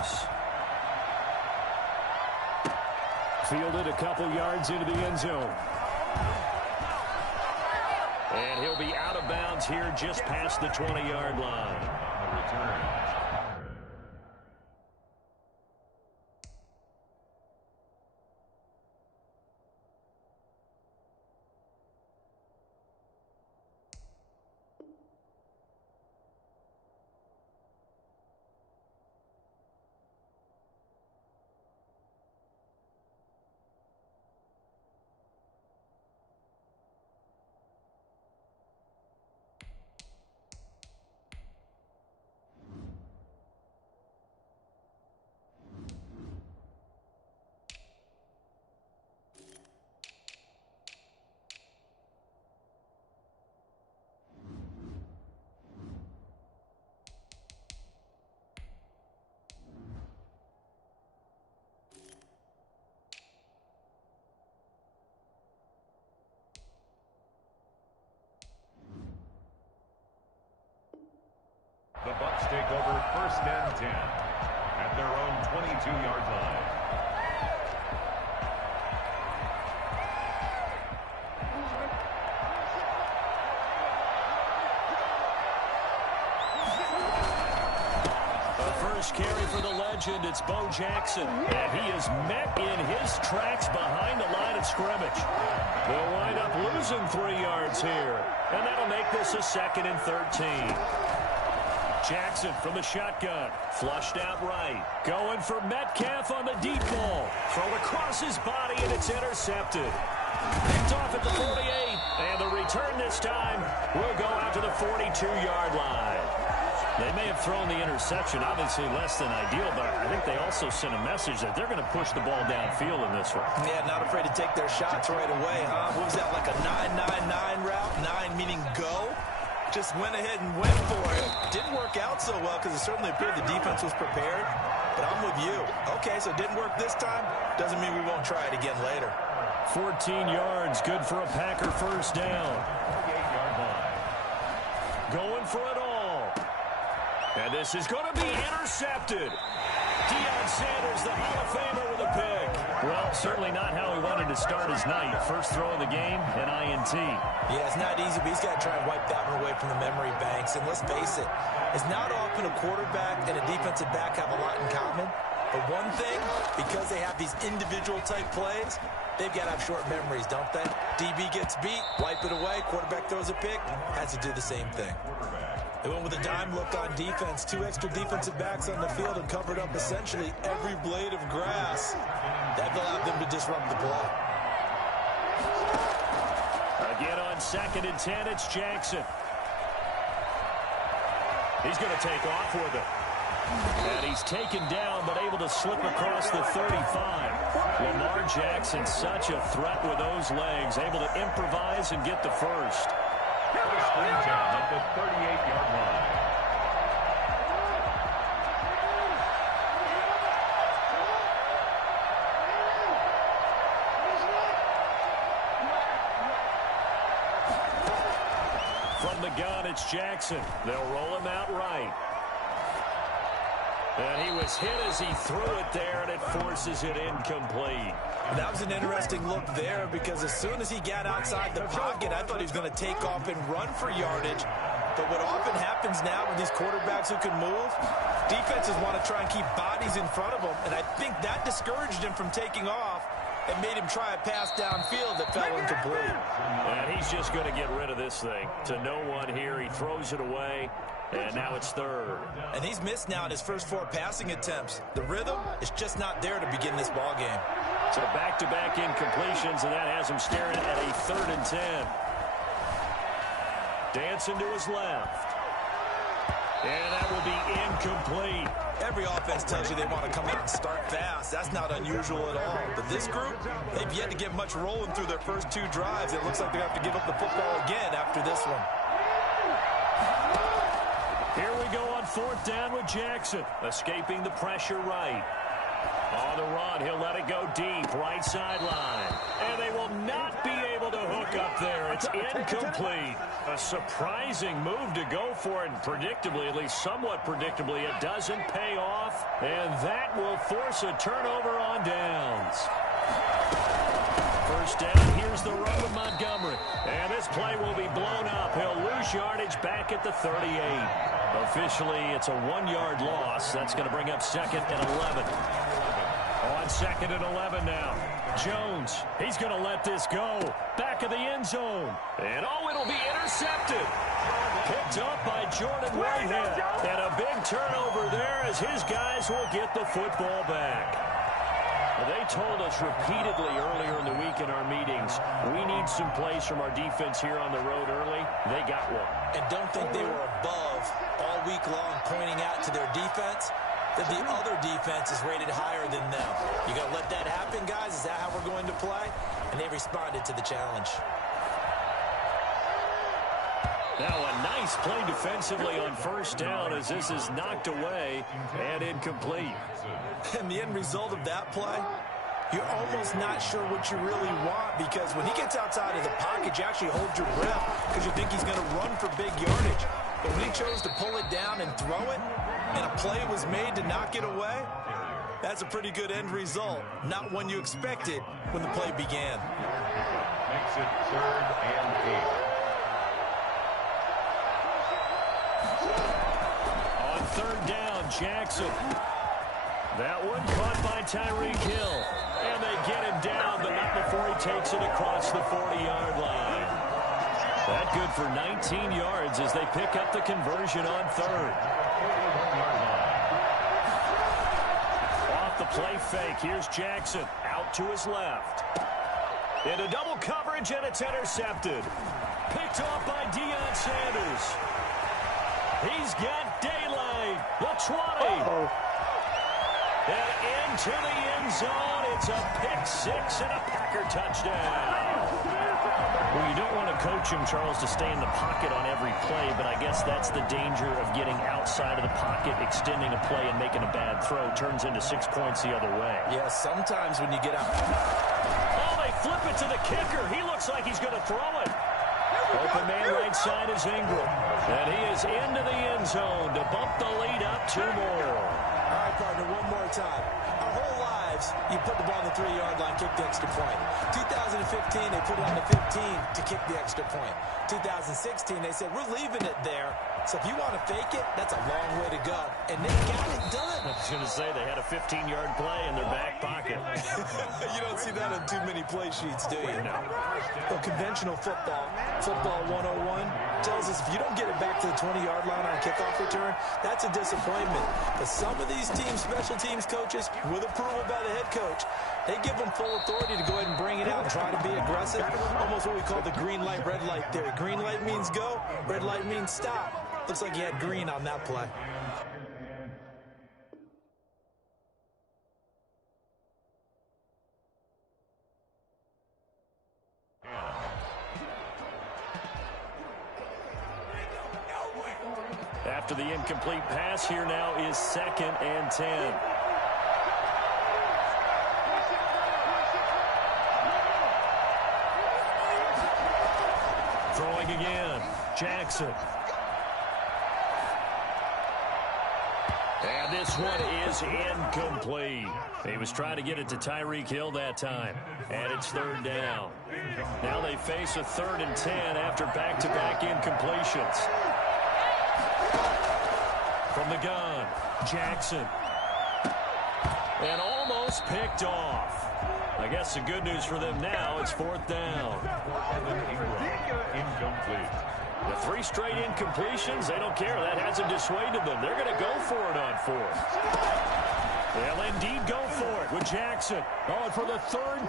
yards. Fielded a couple yards into the end zone. And he'll be out of bounds here just past the 20-yard line. Return. The Bucs take over 1st and 10 at their own 22-yard line. The first carry for the legend, it's Bo Jackson. And he is met in his tracks behind the line of scrimmage. They'll wind up losing 3 yards here. And that'll make this a 2nd and 13. Jackson from the shotgun. Flushed out right. Going for Metcalf on the deep ball. Thrown across his body, and it's intercepted. Picked off at the 48. And the return this time will go out to the 42-yard line. They may have thrown the interception, obviously less than ideal, but I think they also sent a message that they're going to push the ball downfield in this one. Yeah, not afraid to take their shots right away, huh? What was that, like a 9-9-9 route? 9 meaning go? Just went ahead and went for it. Didn't work out so well because it certainly appeared the defense was prepared. But I'm with you. Okay, so it didn't work this time. Doesn't mean we won't try it again later. 14 yards, good for a Packer first down. 48-yard line. Going for it all. And this is going to be intercepted. Deion Sanders, the Hall of Famer, with a pick. Well, certainly not how he wanted to start his night. First throw of the game, an INT. Yeah, it's not easy, but he's got to try and wipe that one away from the memory banks. And let's face it, it's not often a quarterback and a defensive back have a lot in common. But one thing, because they have these individual type plays, they've got to have short memories, don't they? DB gets beat, wipe it away, quarterback throws a pick, has to do the same thing. They went with a dime look on defense. 2 extra defensive backs on the field and covered up essentially every blade of grass. That allowed them to disrupt the play. Again on 2nd and 10, it's Jackson. He's going to take off with it. And he's taken down, but able to slip across the 35. Lamar Jackson, such a threat with those legs, able to improvise and get the first. First and 10 at the 38-yard line. From the gun, it's Jackson. They'll roll him out right. And he was hit as he threw it there, and it forces it incomplete. That was an interesting look there because as soon as he got outside the pocket, I thought he was going to take off and run for yardage. But what often happens now with these quarterbacks who can move, defenses want to try and keep bodies in front of them, and I think that discouraged him from taking off and made him try a pass downfield that fell incomplete. And he's just going to get rid of this thing. To no one here, he throws it away. And now it's 3rd. And he's missed now in his first 4 passing attempts. The rhythm is just not there to begin this ball game. So back-to-back incompletions, and that has him staring at a 3rd and 10. Dancing to his left. And that will be incomplete. Every offense tells you they want to come out and start fast. That's not unusual at all. But this group, they've yet to get much rolling through their first 2 drives. It looks like they have to give up the football again after this one. Here we go on 4th down with Jackson. Escaping the pressure right. On the run, he'll let it go deep, right sideline. And they will not be able to hook up there. It's incomplete. A surprising move to go for it. And predictably, at least somewhat predictably, it doesn't pay off. And that will force a turnover on downs. First down, here's the run with Montgomery. And this play will be blown up. He'll lose yardage back at the 38. Officially, it's a 1-yard loss. That's going to bring up 2nd and 11. On 2nd and 11 now. Jones, he's going to let this go. Back of the end zone. And it'll be intercepted. Picked up by Jordan Whitehead. And a big turnover there as his guys will get the football back. They told us repeatedly earlier in the week in our meetings, we need some plays from our defense here on the road early. They got one. And don't think they were above all week long pointing out to their defense that the other defense is rated higher than them. You going to let that happen, guys? Is that how we're going to play? And they responded to the challenge. Now a nice play defensively on first down as this is knocked away and incomplete. And the end result of that play, you're almost not sure what you really want, because when he gets outside of the pocket, you actually hold your breath because you think he's going to run for big yardage. But when he chose to pull it down and throw it, and a play was made to knock it away, that's a pretty good end result. Not one you expected when the play began. Makes it 3rd and 8. On 3rd down, Jackson. That one caught by Tyreek Hill. And they get him down, but not before he takes it across the 40-yard line. That good for 19 yards as they pick up the conversion on 3rd. Off the play fake, here's Jackson out to his left. Into double coverage, and it's intercepted. Picked off by Deion Sanders. He's got daylight. The 20. And into the end zone. It's a pick six and a Packer touchdown. Well, you don't want to coach him, Charles, to stay in the pocket on every play, but I guess that's the danger of getting outside of the pocket, extending a play, and making a bad throw. Turns into 6 points the other way. Yeah, sometimes when you get out. Oh, they flip it to the kicker. He looks like he's going to throw it. Open man right side is Ingram. And he is into the end zone to bump the lead up 2 more. All right, partner, one more time. Our whole lives, you put the ball on the 3-yard line, kick the extra point. 2015, they put it on the 15 to kick the extra point. 2016, they said, we're leaving it there. So if you want to fake it, that's a long way to go. And they got it done. I was going to say, they had a 15-yard play in their back pocket. You don't see that on too many play sheets, do you? No. Well, conventional football 101, tells us if you don't get it back to the 20-yard line on a kickoff return, that's a disappointment. But some of these teams, special teams coaches, with approval by the head coach, they give them full authority to go ahead and bring it out and try to be aggressive. Almost what we call the green light, red light theory. Green light means go, red light means stop. Looks like he had green on that play. After the incomplete pass, here now is 2nd and 10. Throwing again, Jackson. And this one is incomplete. He was trying to get it to Tyreek Hill that time. And it's 3rd down. Now they face a 3rd and 10 after back-to-back incompletions. From the gun, Jackson. And almost picked off. I guess the good news for them now, it's 4th down. Incomplete. The 3 straight incompletions, they don't care. That hasn't dissuaded them. They're going to go for it on 4th. They'll indeed go for it with Jackson. Oh, and for the 3rd time.